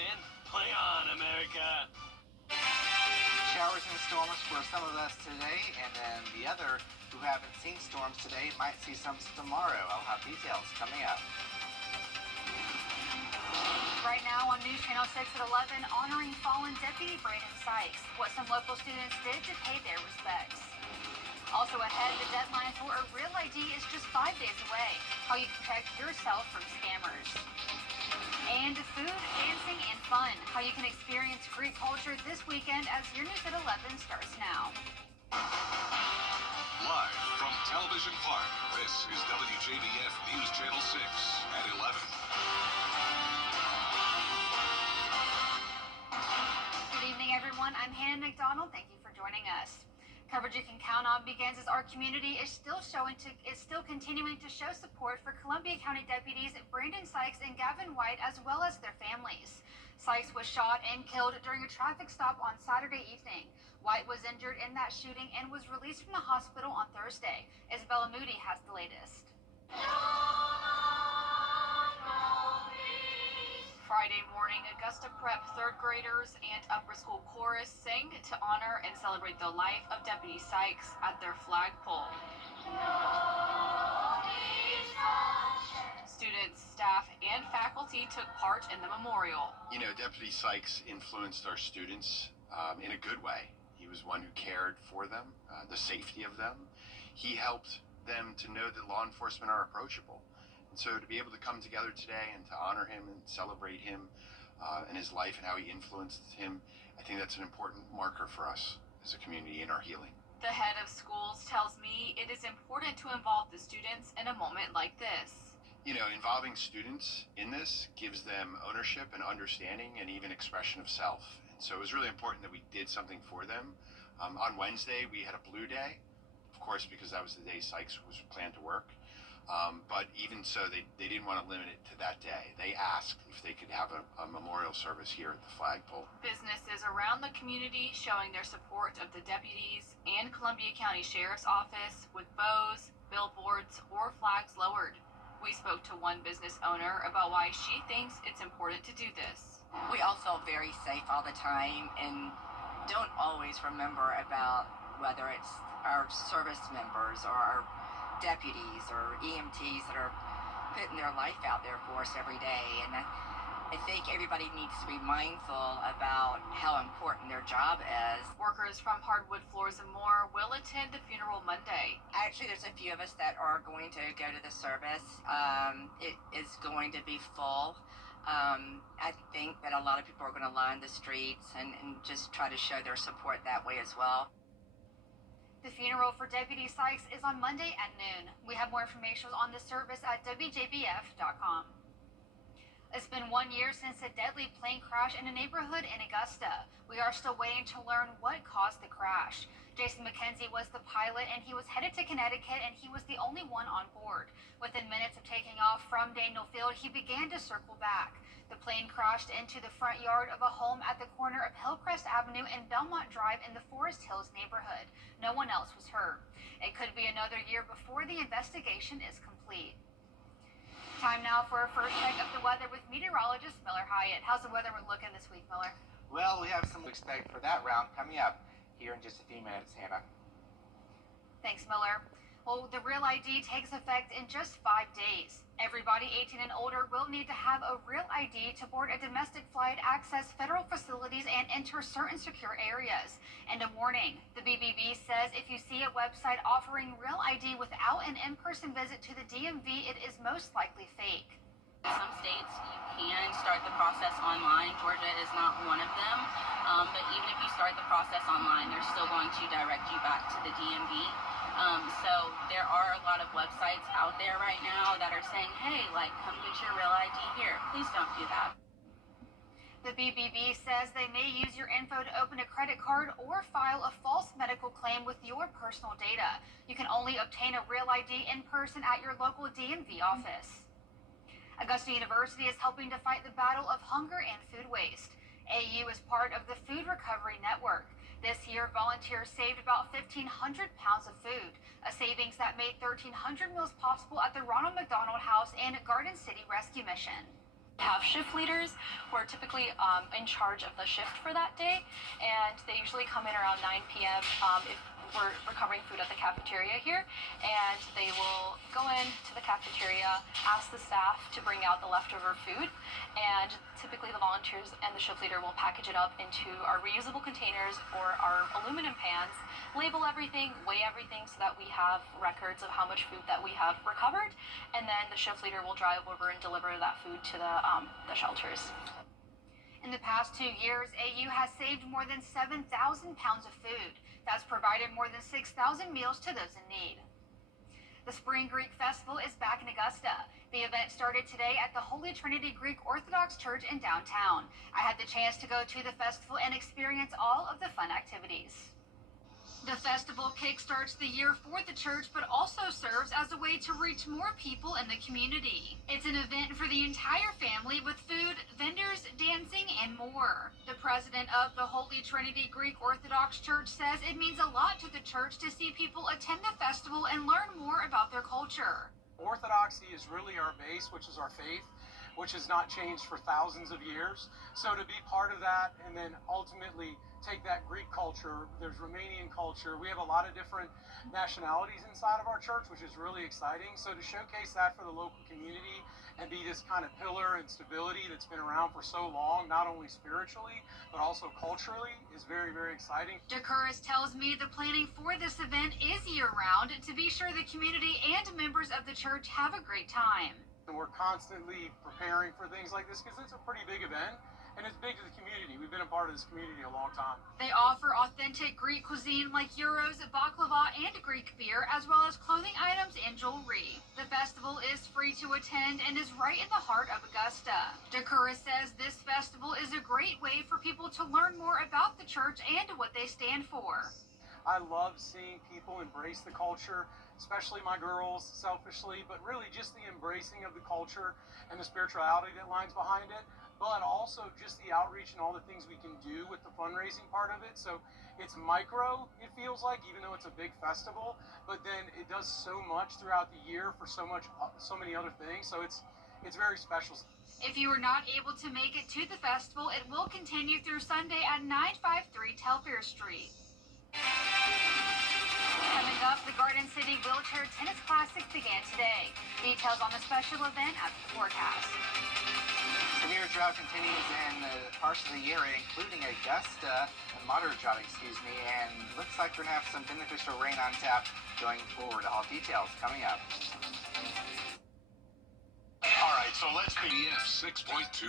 man. Play on, America. Showers and storms for some of us today, and then the other who haven't seen storms today might see some tomorrow. I'll have details coming up. Right now on News Channel 6 at 11, honoring fallen Deputy Brandon Sykes, what some local students did to pay their respects. Also ahead, the deadline for a real ID is just 5 days away. How you can protect yourself from scammers. And food, dancing, and fun. How you can experience Greek culture this weekend as your News at 11 starts now. Live from Television Park, this is WJBF News Channel 6 at 11. Good evening, everyone. I'm Hannah McDonald. Thank you for joining us. Coverage you can count on begins as our community is still continuing to show support for Columbia County deputies Brandon Sykes and Gavin White, as well as their families. Sykes was shot and killed during a traffic stop on Saturday evening. White was injured in that shooting and was released from the hospital on Thursday. Isabella Moody has the latest. Friday morning, Augusta Prep third graders and upper school chorus sang to honor and celebrate the life of Deputy Sykes at their flagpole. Students, staff, and faculty took part in the memorial. You know, Deputy Sykes influenced our students in a good way. He was one who cared for them, the safety of them. He helped them to know that law enforcement are approachable. And so to be able to come together today and to honor him and celebrate him and his life and how he influenced him, I think that's an important marker for us as a community in our healing. The head of schools tells me it is important to involve the students in a moment like this. You know, involving students in this gives them ownership and understanding and even expression of self. And so it was really important that we did something for them. On Wednesday, we had a blue day, of course, because that was the day Sykes was planned to work. But even so, they didn't want to limit it to that day. They asked if they could have a memorial service here at the flagpole. Businesses around the community showing their support of the deputies and Columbia County Sheriff's Office with bows, billboards, or flags lowered. We spoke to one business owner about why she thinks it's important to do this. We all feel very safe all the time and don't always remember about whether it's our service members or our deputies or EMTs that are putting their life out there for us every day. And I think everybody needs to be mindful about how important their job is. Workers from Hardwood Floors and More will attend the funeral Monday. Actually, there's a few of us that are going to go to the service. It is going to be full. I think that a lot of people are going to line the streets and just try to show their support that way as well. The funeral for Deputy Sykes is on Monday at noon. We have more information on the service at WJBF.com. It's been 1 year since a deadly plane crash in a neighborhood in Augusta. We are still waiting to learn what caused the crash. Jason McKenzie was the pilot and he was headed to Connecticut and he was the only one on board. Within minutes of taking off from Daniel Field, he began to circle back. The plane crashed into the front yard of a home at the corner of Hillcrest Avenue and Belmont Drive in the Forest Hills neighborhood. No one else was hurt. It could be another year before the investigation is complete. Time now for a first check of the weather with meteorologist Miller Hyatt. How's the weather looking this week, Miller? Well, we have some to expect for that round coming up here in just a few minutes, Hannah. Thanks, Miller. Well, the Real ID takes effect in just 5 days. Everybody 18 and older will need to have a Real ID to board a domestic flight, access federal facilities, and enter certain secure areas. And a warning, the BBB says if you see a website offering Real ID without an in-person visit to the DMV, it is most likely fake. Some states you can start the process online. Georgia is not one of them. But even if you start the process online, they're still going to direct you back to the DMV. So there are a lot of websites out there right now that are saying, hey, come get your Real ID here. Please don't do that. The BBB says they may use your info to open a credit card or file a false medical claim with your personal data. You can only obtain a Real ID in person at your local DMV office. Augusta University is helping to fight the battle of hunger and food waste. AU is part of the Food Recovery Network. This year, volunteers saved about 1,500 pounds of food, a savings that made 1,300 meals possible at the Ronald McDonald House and Garden City Rescue Mission. Have shift leaders who are typically in charge of the shift for that day, and they usually come in around 9 p.m. If we're recovering food at the cafeteria here, and they will go into the cafeteria, ask the staff to bring out the leftover food, and typically the volunteers and the shift leader will package it up into our reusable containers or our aluminum pans, label everything, weigh everything so that we have records of how much food that we have recovered, and then the shift leader will drive over and deliver that food to the shelters. In the past 2 years, AU has saved more than 7,000 pounds of food. That's provided more than 6,000 meals to those in need. The Spring Greek Festival is back in Augusta. The event started today at the Holy Trinity Greek Orthodox Church in downtown. I had the chance to go to the festival and experience all of the fun activities. The festival kickstarts the year for the church, but also serves as a way to reach more people in the community. It's an event for the entire family with food, vendors, dancing, and more. The president of the Holy Trinity Greek Orthodox Church says it means a lot to the church to see people attend the festival and learn more about their culture. Orthodoxy is really our base, which is our faith, which has not changed for thousands of years. So to be part of that and then ultimately take that Greek culture, there's Romanian culture, we have a lot of different nationalities inside of our church, which is really exciting. So to showcase that for the local community and be this kind of pillar and stability that's been around for so long, not only spiritually, but also culturally, is very, very exciting. Decuris tells me the planning for this event is year-round to be sure the community and members of the church have a great time. And we're constantly preparing for things like this because it's a pretty big event and it's big to the community. We've been a part of this community a long time. They offer authentic Greek cuisine like gyros, baklava, and Greek beer, as well as clothing items and jewelry. The festival is free to attend and is right in the heart of Augusta. Decuris says this festival is a great way for people to learn more about the church and what they stand for. I love seeing people embrace the culture, especially my girls, selfishly, but really just the embracing of the culture and the spirituality that lines behind it, but also just the outreach and all the things we can do with the fundraising part of it. So it's micro, it feels like, even though it's a big festival, but then it does so much throughout the year for so many other things. So it's very special. If you are not able to make it to the festival, it will continue through Sunday at 953 Telfair Street. Coming up, the Garden City Wheelchair Tennis Classic began today. Details on the special event at the forecast. Severe drought continues in parts of the area, including Augusta, and moderate drought, and looks like we're going to have some beneficial rain on tap going forward. All details coming up. All right, so let's be BF 6.2.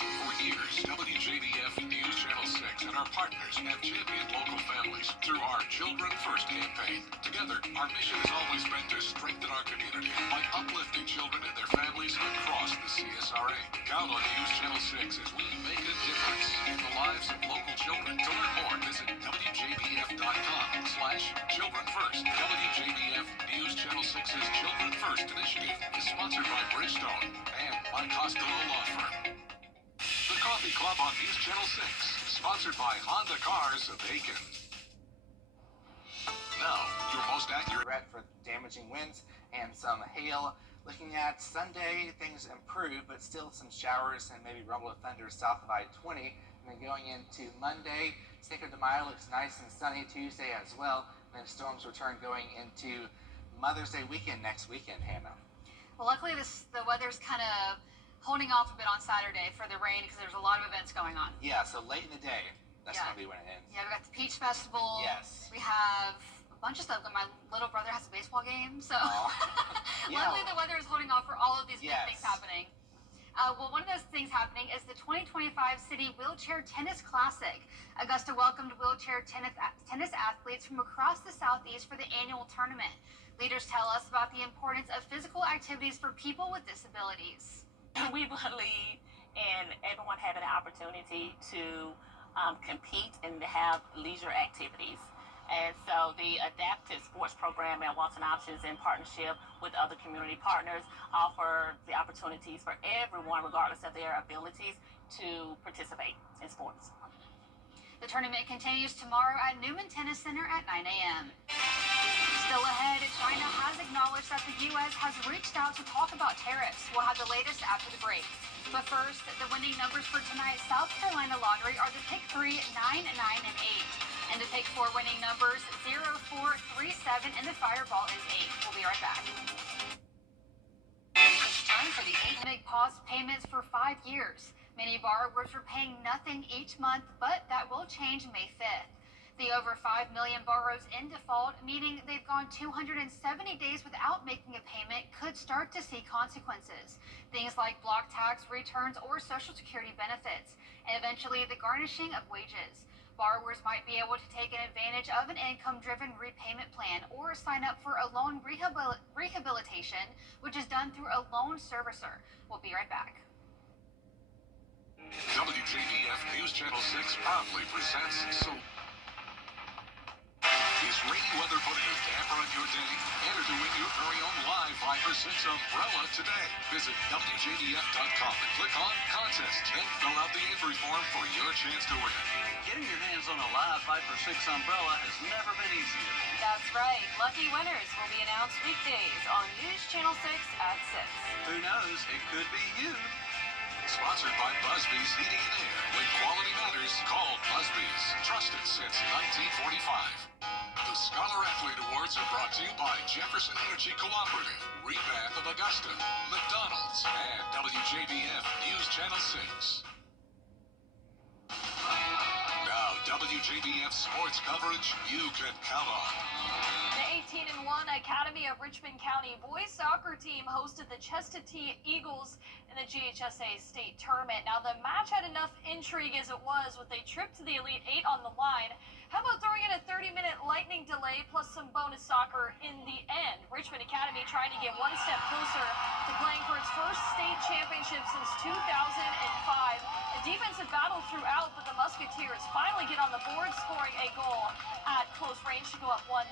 For years, WJBF News Channel 6 and our partners have championed local families through our Children First campaign. Together, our mission has always been to strengthen our community by uplifting children and their families across the CSRA. Count on News Channel 6 as we make a difference in the lives of local children. To learn more, visit WJBF.com/Children First. WJBF News Channel 6's Children First initiative is sponsored by Bridgestone and by Costello Law Firm. The Coffee Club on News Channel 6, sponsored by Honda Cars of Aiken. Now, your most accurate Threat for damaging winds and some hail. Looking at Sunday, things improve, but still some showers and maybe rumble of thunder south of I-20. And then going into Monday, Cinco de Mayo looks nice and sunny. Tuesday as well. And then storms return going into Mother's Day weekend next weekend, Hannah. Well, luckily the weather's kind of holding off a bit on Saturday for the rain because there's a lot of events going on. Yeah, so late in the day, that's going to be when it ends. Yeah, we got the Peach Festival. Yes. We have a bunch of stuff. My little brother has a baseball game, so Yeah. luckily the weather is holding off for all of these big Yes. things happening. Well, one of those things happening is the 2025 City Wheelchair Tennis Classic. Augusta welcomed wheelchair tennis athletes from across the Southeast for the annual tournament. Leaders tell us about the importance of physical activities for people with disabilities. We believe in everyone having an opportunity to compete and to have leisure activities. And so the adaptive sports program at Walton Options, in partnership with other community partners, offer the opportunities for everyone, regardless of their abilities, to participate in sports. The tournament continues tomorrow at Newman Tennis Center at 9 a.m. Still ahead, China has acknowledged that the U.S. has reached out to talk about tariffs. We'll have the latest after the break. But first, the winning numbers for tonight's South Carolina lottery are the pick 3, 9, 9, and 8. And the pick 4 winning numbers 0, 4, 3, 7, and the fireball is 8. We'll be right back. It's time for the 8 make pause payments for 5 years. Many borrowers were paying nothing each month, but that will change May 5th. The over 5 million borrowers in default, meaning they've gone 270 days without making a payment, could start to see consequences. Things like block tax returns or Social Security benefits, and eventually the garnishing of wages. Borrowers might be able to take advantage of an income-driven repayment plan or sign up for a loan rehabilitation, which is done through a loan servicer. We'll be right back. WJBF News Channel 6 proudly presents Is rainy weather putting a damper on your day? Enter to win your very own live 5 for 6 umbrella today. Visit WJBF.com and click on Contest. Then fill out the entry form for your chance to win. Getting your hands on a live 5 for 6 umbrella has never been easier. That's right. Lucky winners will be announced weekdays on News Channel 6 at 6. Who knows? It could be you. Sponsored by Busby's Heating and Air. When quality matters, call Busby's. Trusted since 1945. The Scholar Athlete Awards are brought to you by Jefferson Energy Cooperative, Rebath of Augusta, McDonald's, and WJBF News Channel 6. Now, WJBF sports coverage you can count on. The 18-1 Academy of Richmond County boys soccer team hosted the Chestatee Eagles in the GHSA state tournament. Now, the match had enough intrigue as it was with a trip to the Elite Eight on the line. How about throwing in a 30-minute lightning delay plus some bonus soccer in the end? Richmond Academy trying to get one step closer to playing for its first state championship since 2005. A defensive battle throughout, but the Musketeers finally get on the board, scoring a goal at close range to go up 1-0.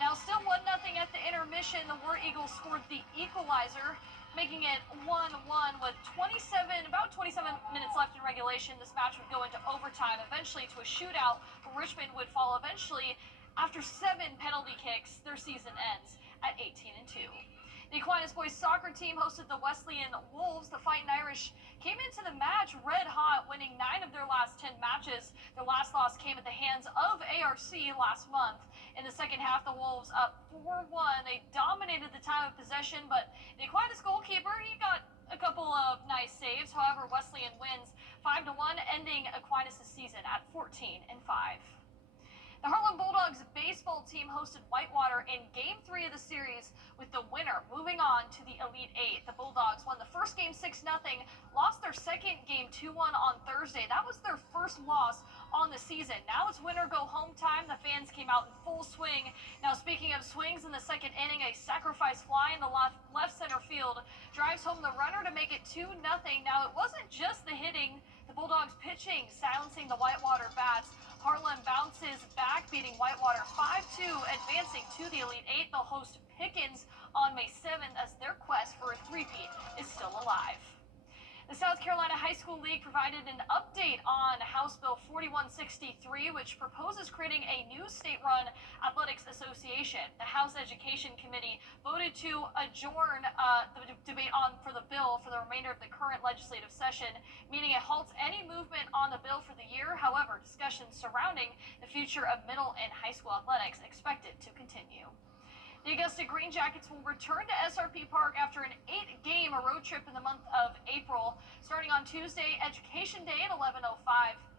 Now still 1-0 at the intermission. The War Eagles scored the equalizer, making it 1-1 with about 27 minutes left in regulation. This match would go into overtime, eventually to a shootout, where Richmond would fall eventually after 7 penalty kicks. Their season ends at 18-2. The Aquinas boys soccer team hosted the Wesleyan Wolves. The Fighting Irish came into the match red hot, winning 9 of their last 10 matches. Their last loss came at the hands of ARC last month. In the second half, the Wolves up 4-1. They dominated the time of possession, but the Aquinas goalkeeper, he got a couple of nice saves. However, Wesleyan wins 5-1, ending Aquinas' season at 14-5. The Harlem Bulldogs baseball team hosted Whitewater in Game 3 of the series, with the winner moving on to the Elite Eight. The Bulldogs won the first game 6-0, lost their second game 2-1 on Thursday. That was their first loss on the season. Now it's winner-go-home time. The fans came out in full swing. Now, speaking of swings, in the second inning, a sacrifice fly in the left center field drives home the runner to make it 2-0. Now, it wasn't just the hitting. The Bulldogs pitching, silencing the Whitewater bats. Harlem bounces back, beating Whitewater 5-2, advancing to the Elite Eight. They'll host Pickens on May 7th as their quest for a three-peat is still alive. The South Carolina High School League provided an update on House Bill 4163, which proposes creating a new state-run athletics association. The House Education Committee voted to adjourn the debate for the bill for the remainder of the current legislative session, meaning it halts any movement on the bill for the year. However, discussions surrounding the future of middle and high school athletics expected to continue. The Augusta Green Jackets will return to SRP Park after an 8-game road trip in the month of April. Starting on Tuesday, Education Day at 11:05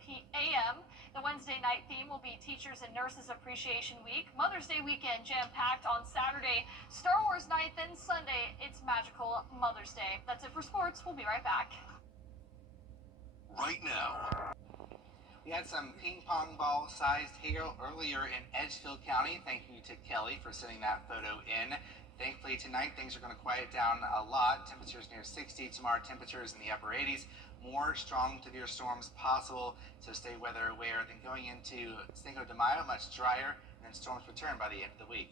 a.m. The Wednesday night theme will be Teachers and Nurses Appreciation Week. Mother's Day weekend jam-packed on Saturday. Star Wars night, then Sunday, it's magical Mother's Day. That's it for sports. We'll be right back. Right now. We had some ping pong ball sized hail earlier in Edgefield County. Thank you to Kelly for sending that photo in. Thankfully tonight things are going to quiet down a lot. Temperatures near 60. Tomorrow temperatures in the upper 80s. More strong severe storms possible, so stay weather aware. Then going into Cinco de Mayo, much drier, and then storms return by the end of the week.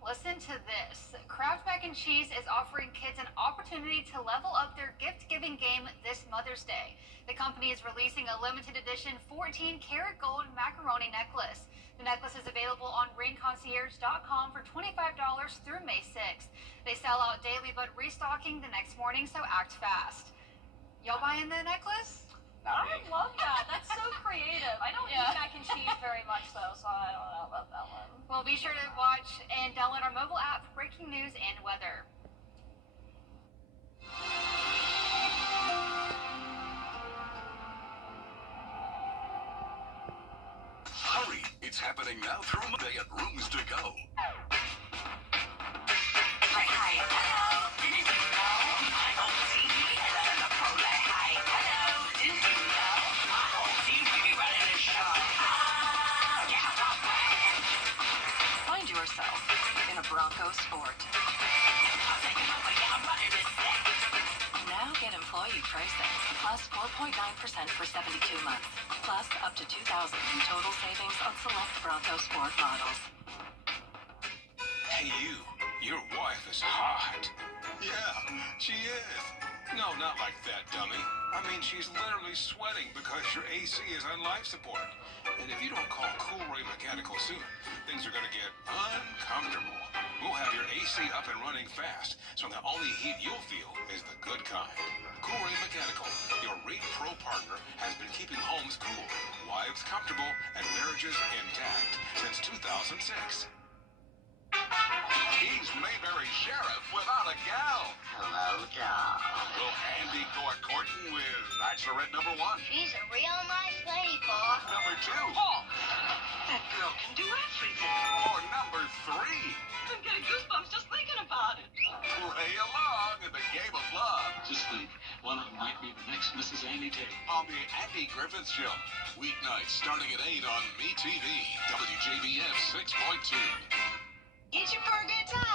Listen to this. Kraft Mac and Cheese is offering kids an opportunity to level up their gift-giving game this Mother's Day. The company is releasing a limited edition 14-karat gold macaroni necklace. The necklace is available on ringconcierge.com for $25 through May 6th. They sell out daily but restocking the next morning, so act fast. Y'all buying the necklace? Not I me. love that. That's so creative. I don't eat mac and cheese very much, though, so I don't know about that one. Well, be sure to watch and download our mobile app for breaking news and weather. Hurry! It's happening now through Monday at Rooms to Go. Find yourself in a Bronco Sport. Now get employee pricing, plus 4.9% for 72 months, plus up to $2,000 in total savings on select Bronco Sport models. Hey, your wife is hot. Yeah, she is. No, not like that, dummy. I mean, she's literally sweating because your AC is on life support. And if you don't call Cool Ray Mechanical soon, things are going to get uncomfortable. We'll have your AC up and running fast, so the only heat you'll feel is the good kind. Cool Ray Mechanical, your Reed Pro partner, has been keeping homes cool, wives comfortable, and marriages intact since 2006. He's Mayberry's sheriff without a gal. Hello, Doll. Will Andy go a courting with Bachelorette number 1? She's a real nice lady, Pa. Number 2? Oh, that girl can do everything. Or number 3? I'm getting goosebumps just thinking about it. Play along in the game of love Just think, one of them might be the next Mrs. Andy Tate. on the Andy Griffith Show. Weeknights starting at 8 on MeTV, WJBF 6.2. Get you for a good time.